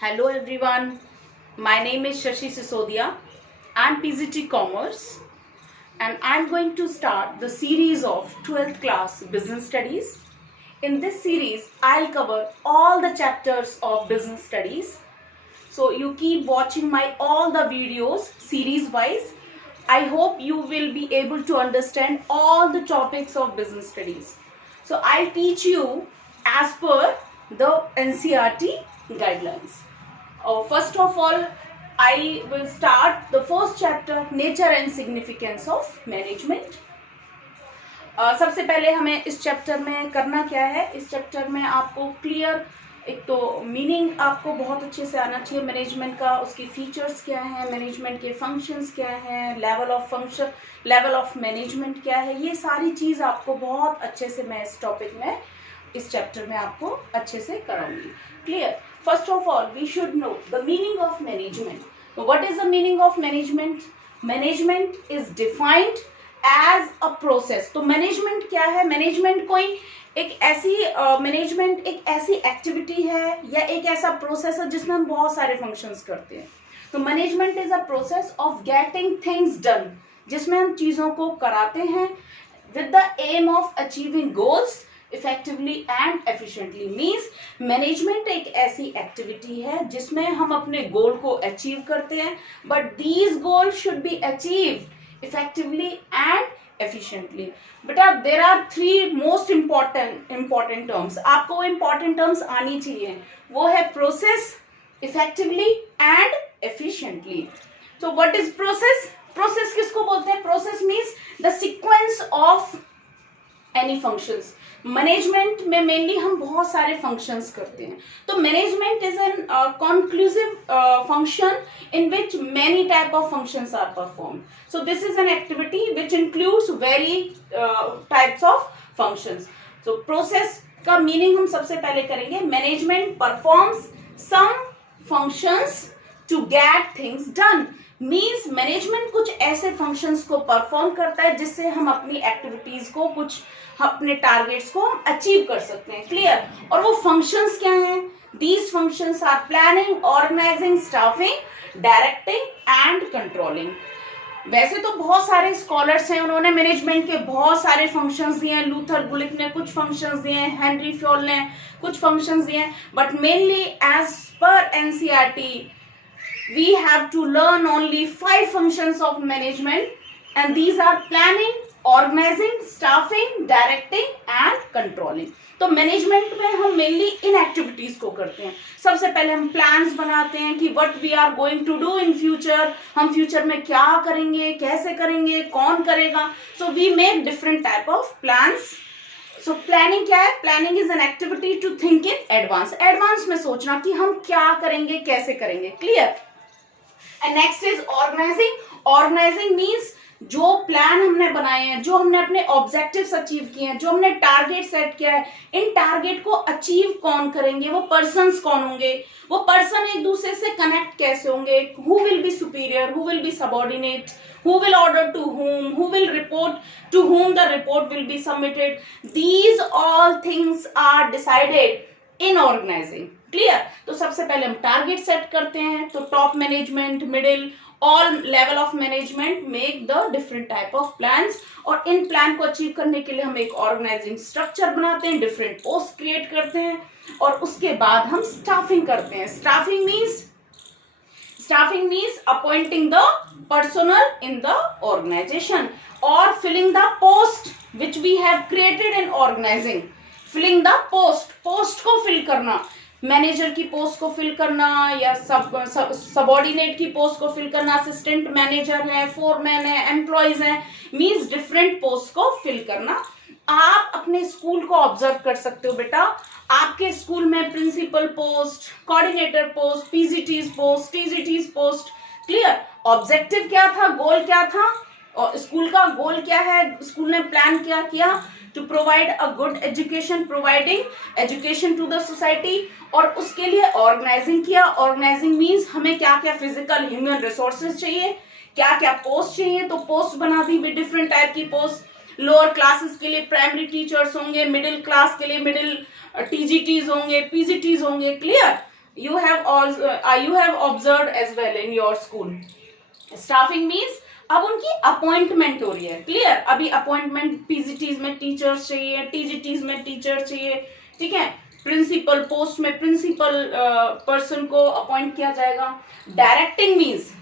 Hello everyone, my name is Shashi Sisodia. I'm PGT Commerce and I'm going to start the series of 12th class business studies. In this series, I'll cover all the chapters of business studies. So you keep watching my all the videos series wise. I hope you will be able to understand all the topics of business studies. So I'll teach you as per the NCERT guidelines. First of all, I will start the first chapter, nature and significance of management. सबसे पहले हमें इस chapter में करना क्या है, इस chapter में आपको क्लियर एक तो मीनिंग आपको बहुत अच्छे से आना चाहिए मैनेजमेंट का, उसकी फीचर्स क्या है, मैनेजमेंट के फंक्शंस क्या हैं, लेवल ऑफ मैनेजमेंट क्या है, ये सारी चीज़ आपको बहुत अच्छे से मैं इस टॉपिक में इस चैप्टर में आपको अच्छे से कराऊंगी. Clear? First of all we should know the meaning of management. What is the meaning of management? Management is defined as a process. तो मैनेजमेंट क्या है? मैनेजमेंट कोई एक ऐसी एक्टिविटी है या एक ऐसा प्रोसेस है जिसमें हम बहुत सारे फंक्शंस करते हैं. तो management is a process of getting things done, जिसमें हम चीजों को कराते हैं with the aim of achieving goals effectively and efficiently. Means management एक ऐसी एक्टिविटी है जिसमें हम अपने गोल को अचीव करते हैं, but these goal should be achieved effectively and efficiently. बेटा there are 3 most important terms. आपको वो इम्पॉर्टेंट टर्म्स आनी चाहिए. वो है प्रोसेस, इफेक्टिवली एंड एफिशिएंटली. तो व्हाट इज प्रोसेस? प्रोसेस किसको बोलते हैं? Process means the sequence of any functions. Management में मेनली हम बहुत सारे फंक्शंस करते हैं. तो management is an conclusive function in which many type of functions are performed. So this is an activity which includes very types of functions. So process का meaning हम सबसे पहले करेंगे. Management performs some functions to get things done. Means management कुछ ऐसे functions को perform करता है जिससे हम अपनी एक्टिविटीज को, कुछ अपने टारगेट्स को हम अचीव कर सकते हैं. क्लियर? और वो फंक्शंस क्या हैं? These functions are planning, organizing, staffing, directing and controlling. वैसे तो बहुत सारे स्कॉलर्स हैं, उन्होंने मैनेजमेंट के बहुत सारे फंक्शंस दिए हैं. लूथर गुलिक ने कुछ फंक्शंस दिए हैं, हेनरी फ्योल ने कुछ फंक्शंस दिए हैं, बट मेनली एज पर NCERT we have to learn only 5 functions of management and these are planning, organizing, staffing, directing and controlling. तो मैनेजमेंट में हम मेनली इन एक्टिविटीज को करते हैं. सबसे पहले हम प्लान्स बनाते हैं कि what we are going to do in future. हम फ्यूचर में क्या करेंगे, कैसे करेंगे, कौन करेगा. So we make different type of plans. So planning क्या है? Planning is an activity to think in advance. Advance में सोचना कि हम क्या करेंगे, कैसे करेंगे. Clear? And next is organizing. Organizing means जो प्लान हमने बनाए हैं, जो हमने अपने ऑब्जेक्टिव्स अचीव किए हैं, जो हमने टारगेट सेट किया है, इन टारगेट को अचीव कौन करेंगे, वो पर्सन्स कौन होंगे, वो पर्सन एक दूसरे से कनेक्ट कैसे होंगे, who will be superior, who will be subordinate, who will order to whom, who will report to whom the report will be submitted. These all things are decided in organizing. Clear? तो सबसे पहले हम target set करते हैं. तो top management, middle, all level of management make the different type of plans. और इन plan को achieve करने के लिए हम एक ऑर्गेनाइजिंग स्ट्रक्चर बनाते हैं, डिफरेंट पोस्ट क्रिएट करते हैं और उसके बाद हम स्टाफिंग करते हैं. Staffing means appointing the personnel in the organization or filling the post which we have created in organizing. Filling the post को fill करना, मैनेजर की पोस्ट को फिल करना या सबऑर्डिनेट की पोस्ट को फिल करना, असिस्टेंट मैनेजर है, फोरमैन है, एम्प्लॉइज हैं, मींस डिफरेंट पोस्ट को फिल करना. आप अपने स्कूल को ऑब्जर्व कर सकते हो बेटा. आपके स्कूल में principal post, coordinator post, PGTs post, TGTs post. Clear? Objective क्या था, गोल क्या था, और स्कूल का गोल क्या है, स्कूल ने प्लान क्या किया to provide a good education, providing education to the society. और उसके लिए ऑर्गेनाइजिंग किया. ऑर्गेनाइजिंग मीन्स हमें क्या क्या फिजिकल ह्यूमन रिसोर्सेज चाहिए, क्या क्या पोस्ट चाहिए, तो पोस्ट बना दी भी डिफरेंट टाइप की पोस्ट. लोअर क्लासेस के लिए प्राइमरी टीचर्स होंगे, मिडिल क्लास के लिए मिडिल टीजीटीज होंगे, पीजीटीज होंगे. Clear? you have observed as well in your school. Staffing means अब उनकी अपॉइंटमेंट हो रही है, क्लियर। अभी अपॉइंटमेंट पीजीटीज में टीचर्स चाहिए, टीजीटीज में टीचर चाहिए, ठीक है। प्रिंसिपल पोस्ट में प्रिंसिपल पर्सन को अपॉइंट किया जाएगा। Directing means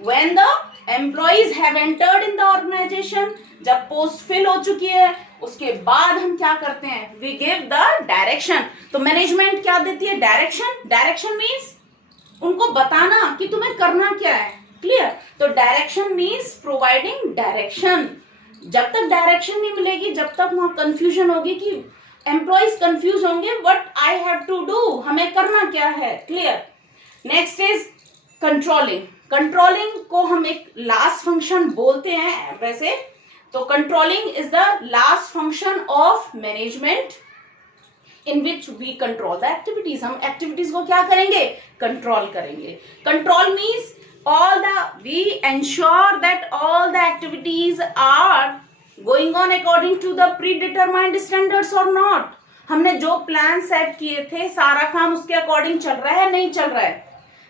when the employees have entered in the organization, जब पोस्ट फिल हो चुकी है उसके बाद हम क्या करते हैं, वी गिव द डायरेक्शन। तो मैनेजमेंट क्या देती है, डायरेक्शन। डायरेक्शन मीन्स उनको बताना कि तुम्हें करना क्या है, क्लियर। तो डायरेक्शन मीन्स प्रोवाइडिंग डायरेक्शन। जब तक डायरेक्शन नहीं मिलेगी, जब तक वहां कंफ्यूजन होगी कि एम्प्लॉइज कंफ्यूज होंगे what I have to do, हमें करना क्या है, clear. Next is controlling. Controlling को हम एक लास्ट फंक्शन बोलते हैं वैसे, तो controlling is the last function of management in which we control the activities. हम एक्टिविटीज को क्या करेंगे, कंट्रोल करेंगे। Control means we ensure that all the activities are going on according to the predetermined standards or not। हमने जो plan set किए थे सारा काम उसके अकॉर्डिंग चल रहा है, नहीं चल रहा है।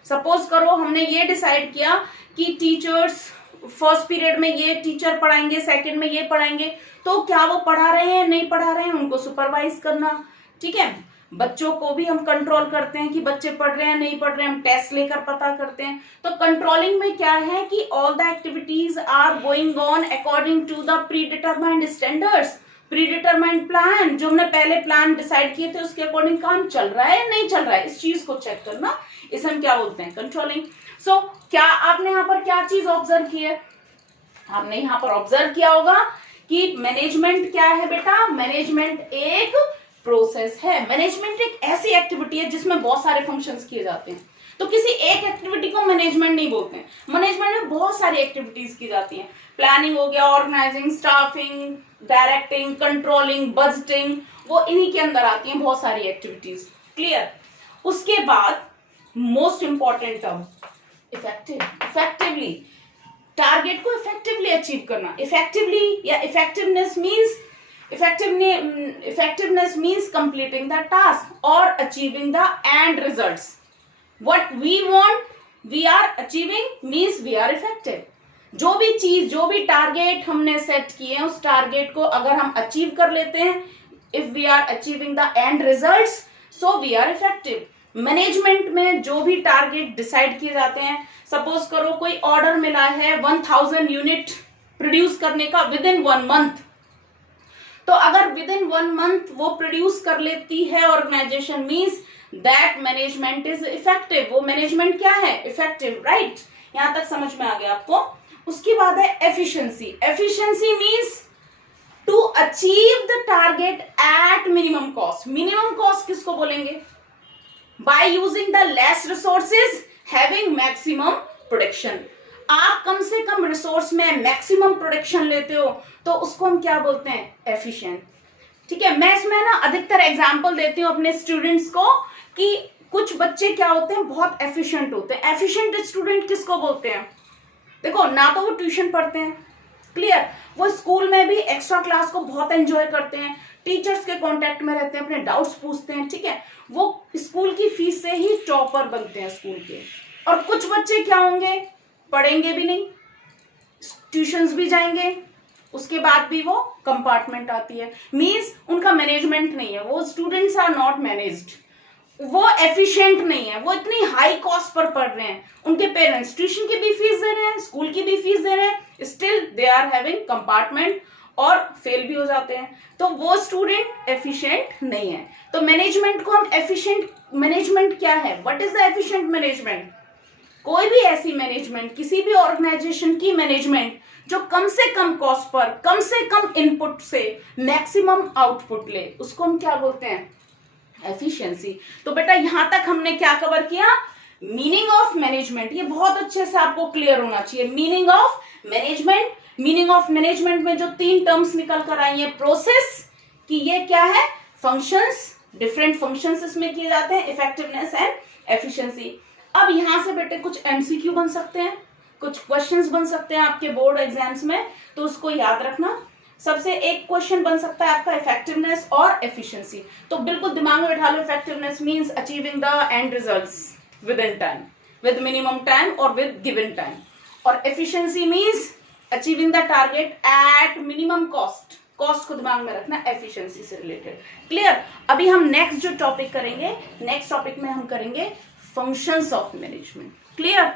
सपोज करो हमने ये डिसाइड किया कि टीचर्स फर्स्ट पीरियड में ये टीचर पढ़ाएंगे, सेकंड में ये पढ़ाएंगे, तो क्या वो पढ़ा रहे हैं नहीं पढ़ा रहे हैं, उनको सुपरवाइज करना, ठीक है। बच्चों को भी हम कंट्रोल करते हैं कि बच्चे पढ़ रहे हैं नहीं पढ़ रहे हैं, हम टेस्ट लेकर पता करते हैं। तो कंट्रोलिंग में क्या है कि all the activities are going on according to the predetermined standards, predetermined plan, जो हमने पहले प्लान डिसाइड किए थे उसके अकॉर्डिंग काम चल रहा है नहीं चल रहा है, इस चीज को चेक करना, इसे हम क्या बोलते हैं, कंट्रोलिंग। सो क्या आपने यहाँ पर क्या चीज ऑब्जर्व की है, आपने यहाँ पर ऑब्जर्व किया होगा कि मैनेजमेंट क्या है बेटा, मैनेजमेंट एक प्रोसेस है। मैनेजमेंट एक ऐसी एक्टिविटी है जिसमें बहुत सारे फंक्शंस किए जाते हैं, तो किसी एक एक्टिविटी को मैनेजमेंट नहीं बोलते हैं। मैनेजमेंट में बहुत सारी एक्टिविटीज की जाती हैं, प्लानिंग हो गया, organizing, staffing, directing, controlling, budgeting, वो इन्हीं के अंदर आती हैं बहुत सारी एक्टिविटीज, क्लियर। उसके बाद most important term effective, effectively, target को इफेक्टिवली अचीव करना। इफेक्टिवली या effectiveness means effectiveness means completing the task or achieving the end results. What we want, we are achieving means we are effective. जो भी चीज, जो भी target हमने set किए हैं उस टारगेट को अगर हम अचीव कर लेते हैं, if we are achieving the end results, so we are effective. Management में जो भी टारगेट डिसाइड किए जाते हैं, सपोज करो कोई ऑर्डर मिला है 1000 यूनिट प्रोड्यूस करने का विद इन 1 मंथ, तो अगर विद इन 1 मंथ वो प्रोड्यूस कर लेती है organization, means that management is effective. वो मैनेजमेंट क्या है, इफेक्टिव, राइट। यहां तक समझ में आ गया आपको। उसके बाद है efficiency. Efficiency means to achieve the target at minimum cost. Minimum cost किसको बोलेंगे, by using the less resources having maximum production. आप कम से कम रिसोर्स में मैक्सिमम प्रोडक्शन लेते हो तो उसको हम क्या बोलते हैं, एफिशिएंट, ठीक है। मैं इसमें ना अधिकतर एग्जांपल देती हूँ अपने स्टूडेंट्स को कि कुछ बच्चे क्या होते हैं, बहुत एफिशिएंट होते हैं। एफिशिएंट स्टूडेंट किसको बोलते हैं, देखो ना तो वो ट्यूशन पढ़ते हैं, क्लियर, वो स्कूल में भी एक्स्ट्रा क्लास को बहुत एंजॉय करते हैं, टीचर्स के कांटेक्ट में रहते हैं, अपने डाउट्स पूछते हैं, ठीक है, वो स्कूल की फीस से ही टॉपर बनते हैं स्कूल के। और कुछ बच्चे क्या होंगे, पढ़ेंगे भी नहीं, ट्यूशंस भी जाएंगे, उसके बाद भी वो कंपार्टमेंट आती है, मींस उनका मैनेजमेंट नहीं है, वो स्टूडेंट्स आर नॉट मैनेज्ड, वो एफिशिएंट नहीं है, वो इतनी हाई कॉस्ट पर पढ़ रहे हैं, उनके पेरेंट्स ट्यूशन की भी फीस दे रहे हैं, स्कूल की भी फीस दे रहे हैं, still they are having compartment और फेल भी हो जाते हैं, तो वो स्टूडेंट एफिशिएंट नहीं है। तो मैनेजमेंट को हम एफिशिएंट, मैनेजमेंट क्या है, what is the efficient management, कोई भी ऐसी मैनेजमेंट, किसी भी ऑर्गेनाइजेशन की मैनेजमेंट जो कम से कम कॉस्ट पर, कम से कम इनपुट से मैक्सिमम आउटपुट ले, उसको हम क्या बोलते हैं, एफिशिएंसी। तो बेटा यहां तक हमने क्या कवर किया, मीनिंग ऑफ मैनेजमेंट, ये बहुत अच्छे से आपको क्लियर होना चाहिए। Meaning of management, meaning of management में जो 3 टर्म्स निकल कर आई है, प्रोसेस कि ये क्या है, फंक्शंस, डिफरेंट फंक्शंस इसमें किए जाते हैं, इफेक्टिवनेस एंड एफिशिएंसी। अब यहां से बेटे कुछ एमसीक्यू बन सकते हैं, कुछ क्वेश्चंस बन सकते हैं आपके बोर्ड एग्जाम्स में, तो उसको याद रखना। सबसे एक क्वेश्चन बन सकता है आपका इफेक्टिवनेस और एफिशिएंसी। तो बिल्कुल दिमाग में बैठा लो, effectiveness means achieving the end results within time, with minimum time और विद गिवन टाइम, और efficiency means achieving the target at minimum cost. Cost को दिमाग में रखना, एफिशिएंसी से रिलेटेड। क्लियर? अभी हम नेक्स्ट जो टॉपिक करेंगे, नेक्स्ट टॉपिक में हम करेंगे फंक्शंस ऑफ मैनेजमेंट। क्लियर?